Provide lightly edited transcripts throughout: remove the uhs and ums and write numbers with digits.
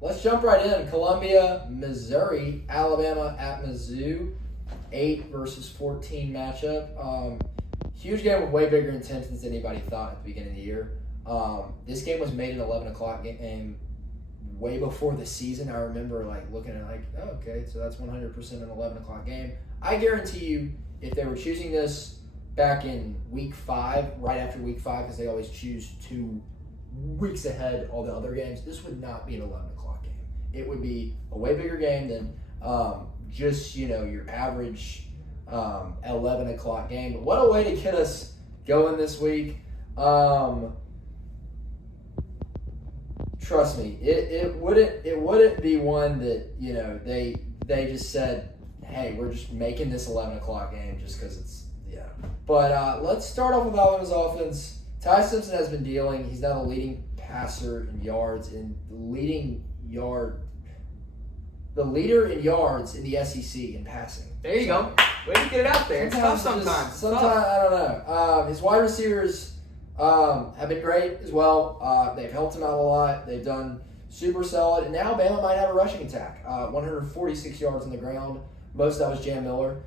Let's jump right in. Columbia, Missouri, Alabama at Mizzou. 8 versus 14 matchup. Huge game with way bigger intentions than anybody thought at the beginning of the year. This game was made an 11 o'clock game way before the season. I remember looking at it oh, okay, so that's 100% an 11 o'clock game. I guarantee you, if they were choosing this back in week 5, right after week 5, because they always choose 2 weeks ahead all the other games, this would not be an 11 o'clock game. It would be a way bigger game than just, your average 11 o'clock game. But what a way to get us going this week. Trust me, it wouldn't be one that, they just said, hey, we're just making this 11 o'clock game just because it's, But let's start off with Alabama's offense. Ty Simpson has been dealing. He's now the leading passer in yards and the leader in yards in the SEC in passing. There you go. Way to get it out there. It's tough sometimes. I don't know. His wide receivers have been great as well. They've helped him out a lot. They've done super solid. And now Alabama might have a rushing attack. 146 yards on the ground. Most of that was Jam Miller.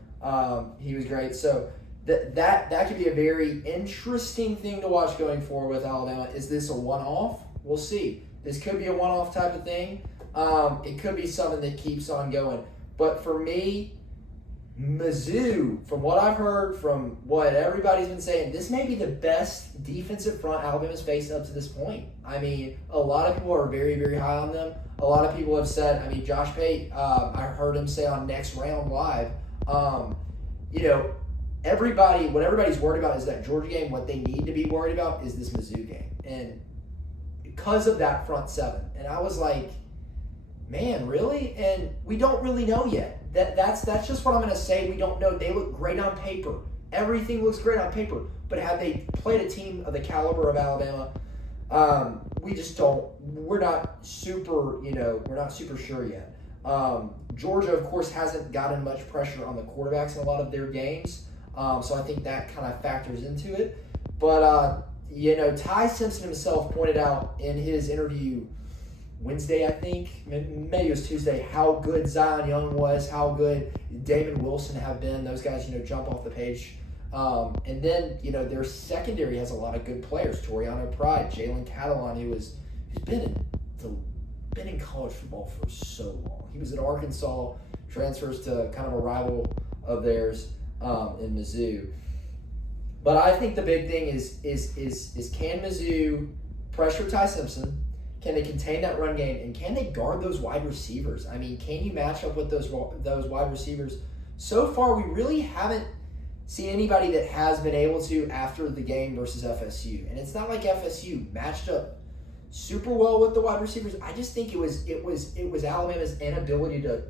He was great. So that could be a very interesting thing to watch going forward with Alabama. Is this a one-off? We'll see. This could be a one-off type of thing. It could be something that keeps on going. But for me, Mizzou, from what I've heard, from what everybody's been saying, this may be the best defensive front Alabama's faced up to this point. I mean, a lot of people are very, very high on them. A lot of people have said, Josh Pate, I heard him say on Next Round Live, what everybody's worried about is that Georgia game. What they need to be worried about is this Mizzou game. And because of that front seven. And I was like, man, really? And we don't really know yet. That's just what I'm going to say. We don't know. They look great on paper. Everything looks great on paper. But have they played a team of the caliber of Alabama? We just don't. We're not super sure yet. Georgia, of course, hasn't gotten much pressure on the quarterbacks in a lot of their games. So I think that kind of factors into it. But, Ty Simpson himself pointed out in his interview Wednesday, I think, maybe it was Tuesday, how good Zion Young was, how good Damon Wilson have been. Those guys, jump off the page. And then, their secondary has a lot of good players. Toriano Pride, Jalen Catalon, who's been in college football for so long. He was at Arkansas, transfers to kind of a rival of theirs in Mizzou. But I think the big thing is can Mizzou pressure Ty Simpson? Can they contain that run game? And can they guard those wide receivers? Can you match up with those wide receivers? So far, we really haven't seen anybody that has been able to after the game versus FSU. And it's not like FSU matched up super well with the wide receivers. I just think it was Alabama's inability to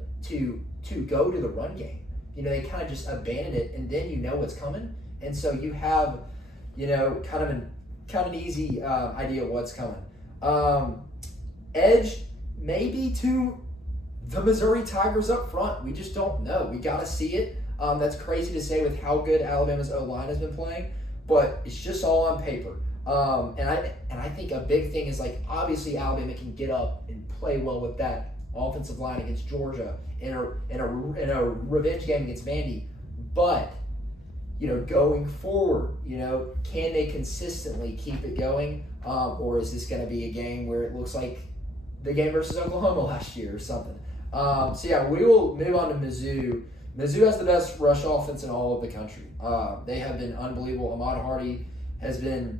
go to the run game. They kind of just abandoned it, and then you know what's coming. And so you have, kind of an easy idea of what's coming. Edge maybe to the Missouri Tigers up front. We just don't know. We got to see it. That's crazy to say with how good Alabama's O-line has been playing, but it's just all on paper. And I think a big thing is obviously Alabama can get up and play well with that offensive line against Georgia in a revenge game against Vandy, but going forward, can they consistently keep it going? Or is this going to be a game where it looks like the game versus Oklahoma last year or something? We will move on to Mizzou. Mizzou has the best rush offense in all of the country. They have been unbelievable. Ahmad Hardy has been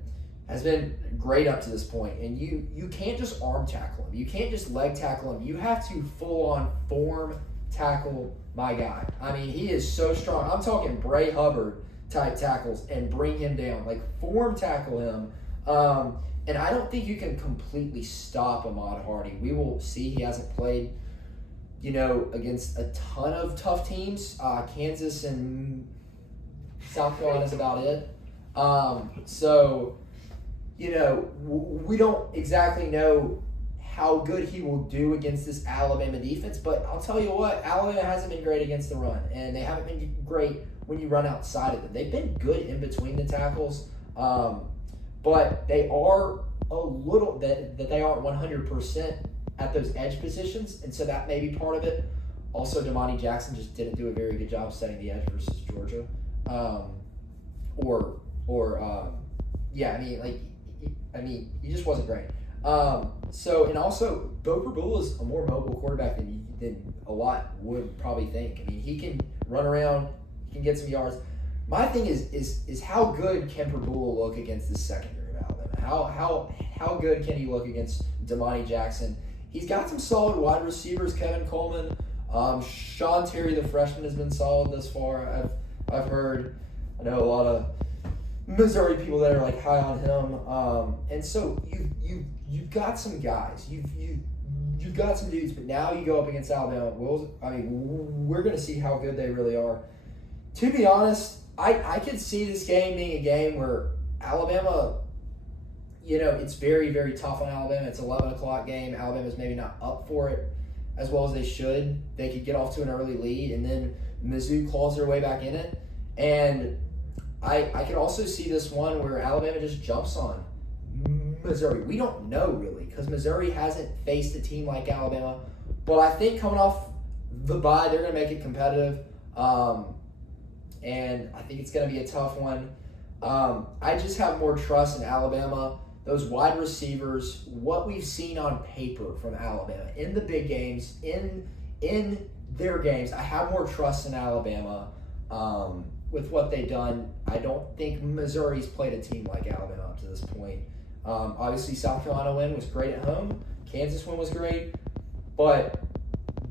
great up to this point. And you can't just arm tackle him. You can't just leg tackle him. You have to full-on form tackle my guy. He is so strong. I'm talking Bray Hubbard type tackles and bring him down. Form tackle him. And I don't think you can completely stop Ahmad Hardy. We will see. He hasn't played, against a ton of tough teams. Kansas and South Carolina is about it. We don't exactly know how good he will do against this Alabama defense. But I'll tell you what, Alabama hasn't been great against the run. And they haven't been great when you run outside of them. They've been good in between the tackles. But they are a little that they aren't 100% at those edge positions, and so that may be part of it. Also, Damani Jackson just didn't do a very good job setting the edge versus Georgia. He just wasn't great. And also, Bo Prabula is a more mobile quarterback than a lot would probably think. I mean, he can run around, he can get some yards. My thing is how good can Prabula look against the secondary of Alabama? How good can he look against Damani Jackson? He's got some solid wide receivers, Kevin Coleman. Sean Terry, the freshman, has been solid thus far. I've heard. I know a lot of Missouri people that are like high on him. And so you've got some guys. You've got some dudes, but now you go up against Alabama. We're going to see how good they really are. To be honest, I could see this game being a game where Alabama, it's very, very tough on Alabama. It's an 11 o'clock game. Alabama's maybe not up for it as well as they should. They could get off to an early lead, and then Mizzou claws their way back in it. And I could also see this one where Alabama just jumps on Missouri. We don't know, really, because Missouri hasn't faced a team like Alabama. But I think coming off the bye, they're going to make it competitive. And I think it's going to be a tough one. I just have more trust in Alabama. Those wide receivers, what we've seen on paper from Alabama in the big games, in their games, I have more trust in Alabama with what they've done. I don't think Missouri's played a team like Alabama up to this point. Obviously, South Carolina win was great at home. Kansas win was great. But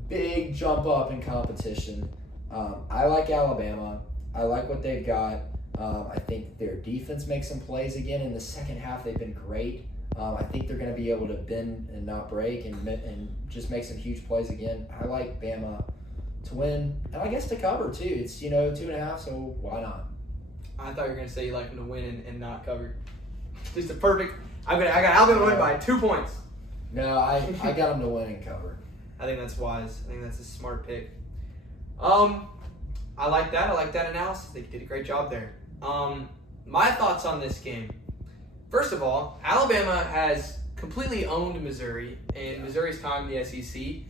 big jump up in competition. I like Alabama. I like what they've got. I think their defense makes some plays again. In the second half, they've been great. I think they're going to be able to bend and not break and just make some huge plays again. I like Bama to win, and I guess to cover, too. It's, 2.5, so why not? I thought you were going to say you like them to win and not cover. Just a perfect – I got Alabama to win by 2 points. No, I got them to win and cover. I think that's wise. I think that's a smart pick. I like that. I like that analysis. They did a great job there. My thoughts on this game. First of all, Alabama has completely owned Missouri in Missouri's time in the SEC.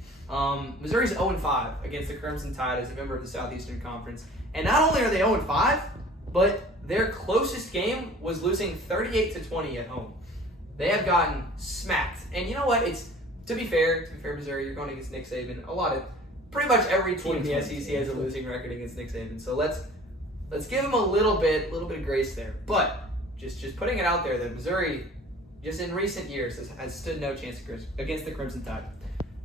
Missouri's 0-5 against the Crimson Tide as a member of the Southeastern Conference. And not only are they 0-5, but their closest game was losing 38-20 at home. They have gotten smacked. And you know what? To be fair, Missouri, you're going against Nick Saban. Pretty much every team in the SEC has a losing record against Nick Saban. So let's give him a little bit of grace there. But just putting it out there that Missouri, just in recent years, has stood no chance against the Crimson Tide.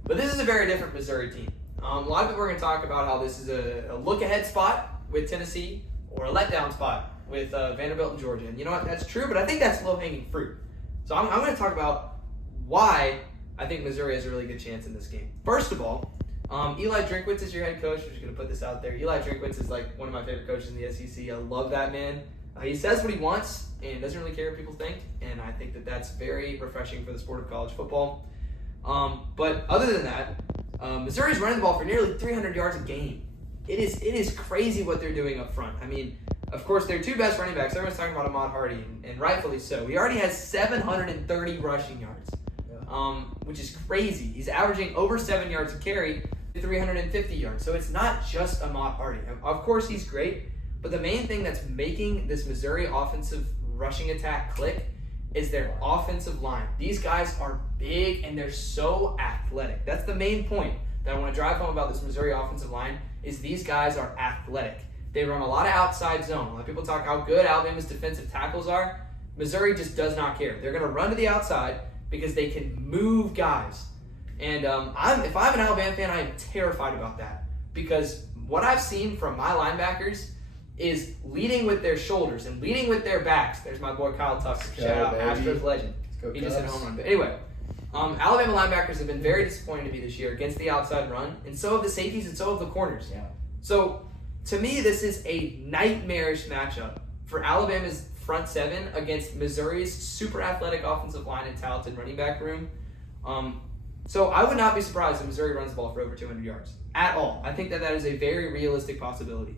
But this is a very different Missouri team. A lot of people are going to talk about how this is a look-ahead spot with Tennessee or a letdown spot with Vanderbilt and Georgia. And you know what? That's true, but I think that's low-hanging fruit. So I'm going to talk about why I think Missouri has a really good chance in this game. First of all, Eli Drinkwitz is your head coach. I'm just going to put this out there. Eli Drinkwitz is like one of my favorite coaches in the SEC. I love that man. He says what he wants and doesn't really care what people think, and I think that that's very refreshing for the sport of college football. But other than that, Missouri's running the ball for nearly 300 yards a game. It is crazy what they're doing up front. I mean, of course, their two best running backs, everyone's talking about Ahmad Hardy, and rightfully so. He already has 730 rushing yards, which is crazy. He's averaging over 7 yards a carry, 350 yards. So it's not just Ahmad Hardy. Of course, he's great, but the main thing that's making this Missouri offensive rushing attack click is their offensive line. These guys are big and they're so athletic. That's the main point that I want to drive home about this Missouri offensive line is these guys are athletic. They run a lot of outside zone. A lot of people talk how good Alabama's defensive tackles are. Missouri just does not care. They're going to run to the outside because they can move guys. And if I'm an Alabama fan, I am terrified about that because what I've seen from my linebackers is leading with their shoulders and leading with their backs. There's my boy Kyle Tucker. Shout out Astros legend. He just hit a home run. But anyway, Alabama linebackers have been very disappointing to me this year against the outside run, and so have the safeties and so have the corners. Yeah. So to me, this is a nightmarish matchup for Alabama's front seven against Missouri's super athletic offensive line and talented running back room. So I would not be surprised if Missouri runs the ball for over 200 yards at all. I think that is a very realistic possibility.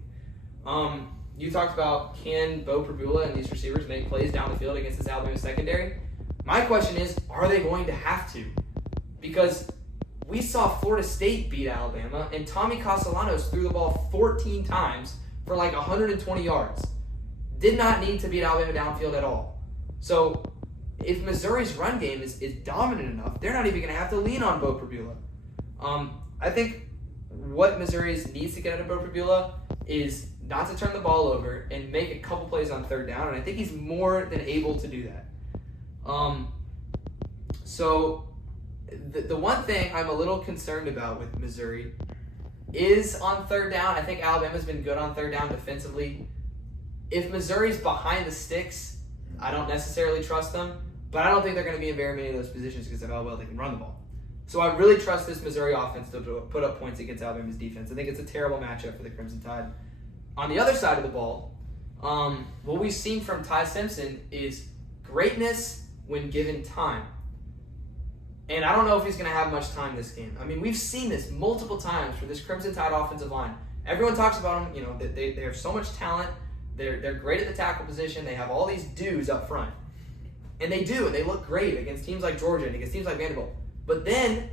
You talked about can Bo Prabula and these receivers make plays down the field against this Alabama secondary? My question is, are they going to have to? Because we saw Florida State beat Alabama, and Tommy Castellanos threw the ball 14 times for like 120 yards. Did not need to beat Alabama downfield at all. So if Missouri's run game is dominant enough, they're not even going to have to lean on Bo Prabula. I think what Missouri needs to get out of Bo Prabula is not to turn the ball over and make a couple plays on third down, and I think he's more than able to do that. So the one thing I'm a little concerned about with Missouri is on third down. I think Alabama's been good on third down defensively. If Missouri's behind the sticks, I don't necessarily trust them, but I don't think they're going to be in very many of those positions because of how well they can run the ball. So I really trust this Missouri offense to put up points against Alabama's defense. I think it's a terrible matchup for the Crimson Tide. On the other side of the ball, what we've seen from Ty Simpson is greatness when given time. And I don't know if he's going to have much time this game. I mean, we've seen this multiple times for this Crimson Tide offensive line. Everyone talks about them. You know, they have so much talent. They're great at the tackle position. They have all these dudes up front. And they do, and they look great against teams like Georgia and against teams like Vanderbilt. But then,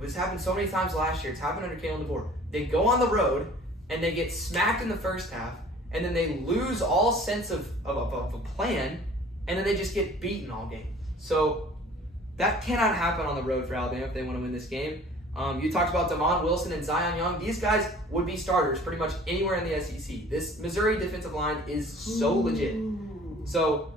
this happened so many times last year, it's happened under Kalen DeBoer. They go on the road, and they get smacked in the first half, and then they lose all sense of a plan, and then they just get beaten all game. So that cannot happen on the road for Alabama if they want to win this game. You talked about Damon Wilson and Zion Young. These guys would be starters pretty much anywhere in the SEC. This Missouri defensive line is so legit. So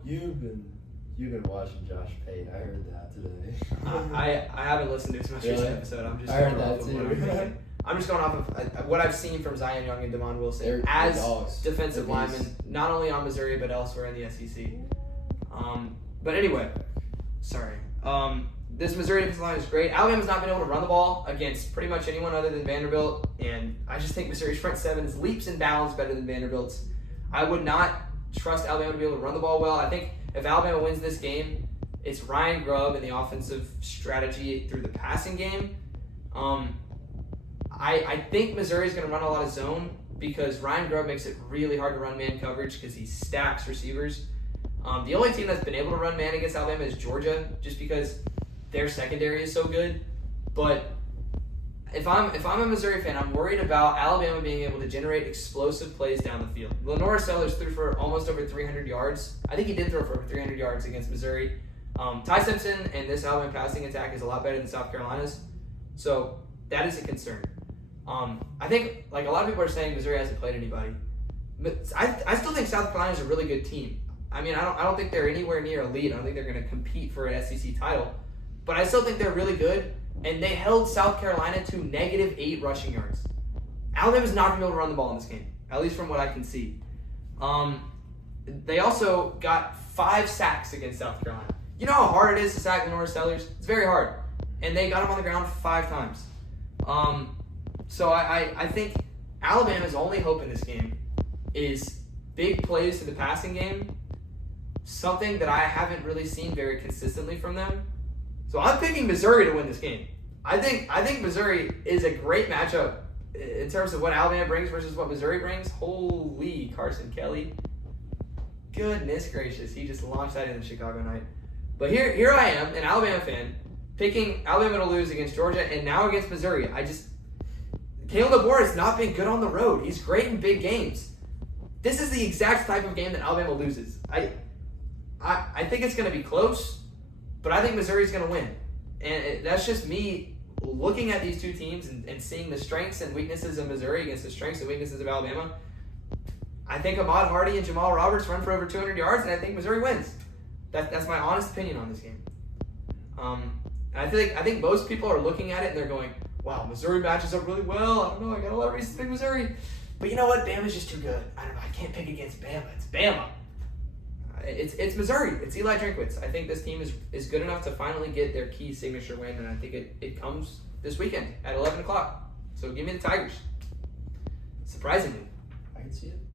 You've been watching Josh Payne. I heard that today. I haven't listened to his most recent episode. I'm just I heard going that off of too. what I'm thinking. I'm just going off of what I've seen from Zion Young and Damon Wilson They're as dogs. defensive They're linemen, not only on Missouri but elsewhere in the SEC. But anyway, sorry. This Missouri defensive line is great. Alabama's not been able to run the ball against pretty much anyone other than Vanderbilt, and I just think Missouri's front seven is leaps and bounds better than Vanderbilt's. I would not trust Alabama to be able to run the ball well. I think if Alabama wins this game, it's Ryan Grubb and the offensive strategy through the passing game. I think Missouri's going to run a lot of zone because Ryan Grubb makes it really hard to run man coverage because he stacks receivers. The only team that's been able to run man against Alabama is Georgia, just because their secondary is so good. But if I'm a Missouri fan, I'm worried about Alabama being able to generate explosive plays down the field. Lenora Sellers threw for almost over 300 yards. I think he did throw for over 300 yards against Missouri. Ty Simpson and this Alabama passing attack is a lot better than South Carolina's, so that is a concern. I think, like a lot of people are saying, Missouri hasn't played anybody, but I still think South Carolina is a really good team. I mean, I don't think they're anywhere near elite. I don't think they're going to compete for an SEC title, but I still think they're really good. And they held South Carolina to -8 rushing yards. Alabama's not going to be able to run the ball in this game, at least from what I can see. They also got 5 sacks against South Carolina. You know how hard it is to sack Lenora Sellers? It's very hard. And they got him on the ground 5 times. So I think Alabama's only hope in this game is big plays to the passing game, something that I haven't really seen very consistently from them. So I'm picking Missouri to win this game. I think Missouri is a great matchup in terms of what Alabama brings versus what Missouri brings. Holy Carson Kelly. Goodness gracious, he just launched that in the Chicago night. But here I am, an Alabama fan, picking Alabama to lose against Georgia and now against Missouri. Kalen DeBoer has not been good on the road. He's great in big games. This is the exact type of game that Alabama loses. I think it's going to be close, but I think Missouri's going to win. And that's just me looking at these two teams and seeing the strengths and weaknesses of Missouri against the strengths and weaknesses of Alabama. I think Ahmad Hardy and Jamal Roberts run for over 200 yards, and I think Missouri wins. That's my honest opinion on this game. And I think most people are looking at it and they're going, wow, Missouri matches up really well. I don't know, I got a lot of reasons to pick Missouri. But you know what? Bama's just too good. I don't know, I can't pick against Bama. It's Bama. It's Missouri. It's Eli Drinkwitz. I think this team is good enough to finally get their key signature win, and I think it comes this weekend at 11 o'clock. So give me the Tigers. Surprisingly. I can see it.